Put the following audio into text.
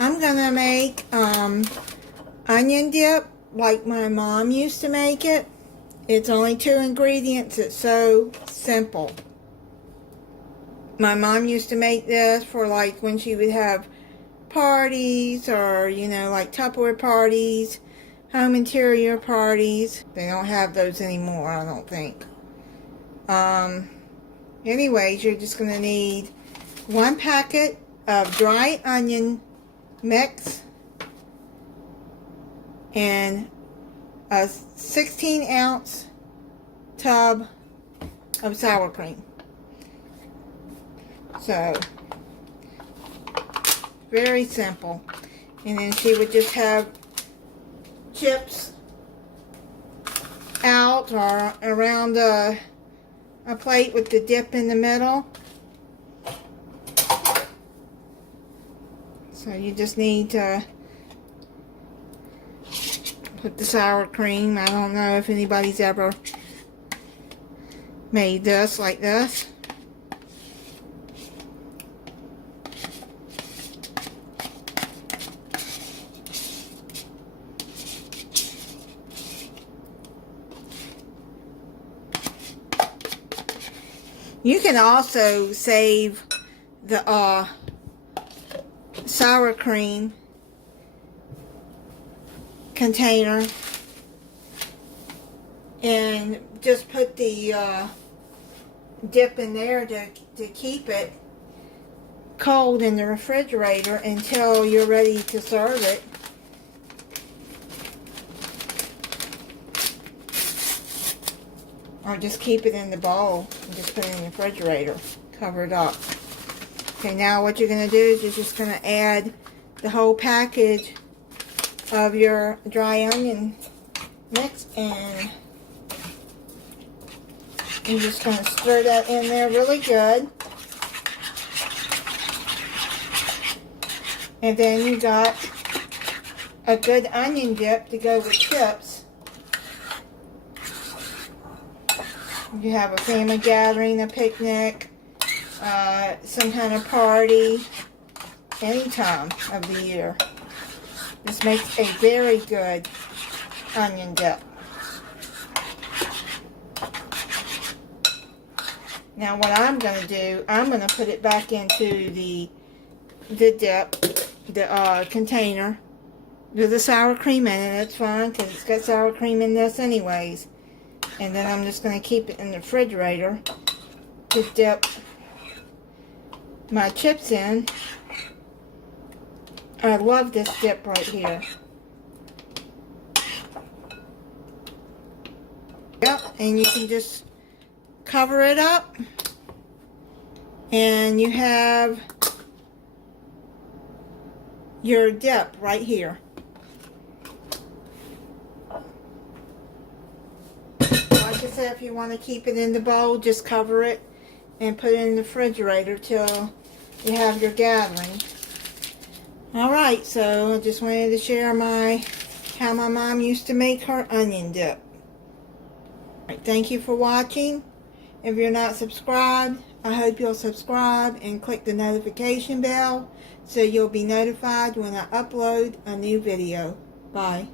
I'm gonna make onion dip like my mom used to make it. It's only 2 ingredients. It's so simple. My mom used to make this for like when she would have parties or, you know, like Tupperware parties, home interior parties. They don't have those anymore, I don't think. Anyways, you're just going to need 1 packet of dry onion mix and a 16-ounce tub of sour cream. So, very simple. And then she would just have chips out or around a plate with the dip in the middle. So you just need to put the sour cream. I don't know if anybody's ever made this like this. You can also save the sour cream container and just put the dip in there to keep it cold in the refrigerator until you're ready to serve it. Or just keep it in the bowl and just put it in the refrigerator, cover it up. Okay, now what you're going to do is you're just going to add the whole package of your dry onion mix, and you're just going to stir that in there really good. And then you got a good onion dip to go with chips. You have a family gathering, a picnic, some kind of party, any time of the year. This makes a very good onion dip. Now what I'm going to do, I'm going to put it back into the dip, the container with the sour cream in it. That's fine because it's got sour cream in this anyways. And then I'm just going to keep it in the refrigerator to dip my chips in. I love this dip right here. Yep, and you can just cover it up. And you have your dip right here. Like I said, if you want to keep it in the bowl, just cover it and put it in the refrigerator till you have your gathering. Alright, so I just wanted to share how my mom used to make her onion dip. Alright, thank you for watching. If you're not subscribed, I hope you'll subscribe and click the notification bell so you'll be notified when I upload a new video. Bye.